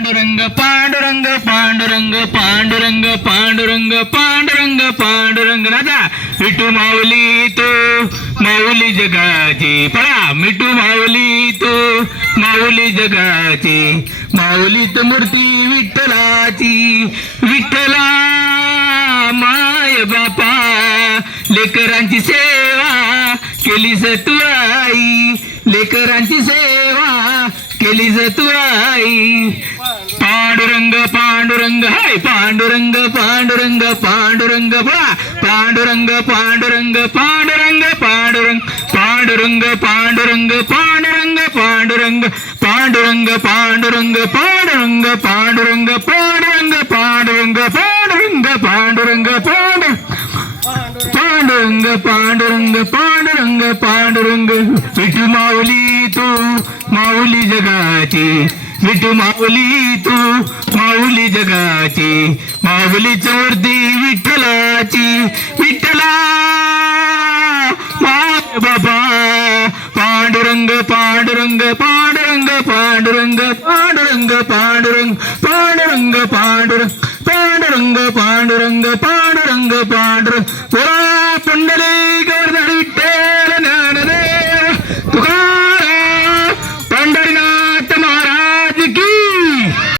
पांडुरंग पांडुरंग पांडुरंग पांडुरंग पांडुरंग पांडुरंग पांडुरंग. राजा मिठू माऊली तो माऊली जगाची. पळा मिठू माऊली तो माऊली जगाची. माऊलीत मूर्ती विठ्ठलाची. विठ्ठला माय बापा लेकरांची सेवा केली तू आई. लेकरांची सेवा केली तू आई. பாண்டுரங்க பாண்டுரங்க ஹை பாண்டுரங்க பாண்டுரங்க பாண்டுரங்க பாண்டுரங்க பாண்டுரங்க பாண்டுரங்க பாண்டுரங்க பாண்டுரங்க பாண்டுரங்க பாண்டுரங்க பாண்டுரங்க பாண்டுரங்க பாண்டுரங்க பாண்டுரங்க பாண்டுரங்க பாண்டுரங்க பாண்டுரங்க பாண்டுரங்க பாண்டுரங்க பாண்டு பாண்டுரங்க பாண்டுரங்க பாண்டுரங்க பாண்டுரங்க விட்டு மௌலி தூ மௌலி ஜகாச்சி विठू माऊली तू माऊली जगाची माऊलीच्या वरती विठ्ठलाची विठ्ठला माय बाबा पांडुरंग पांडुरंग पांडुरंग पांडुरंग पांडुरंग पांडुरंग पांडुरंग पांडुरंग पांडुरंग पांडुरंग पांडुरंग पांडुरंग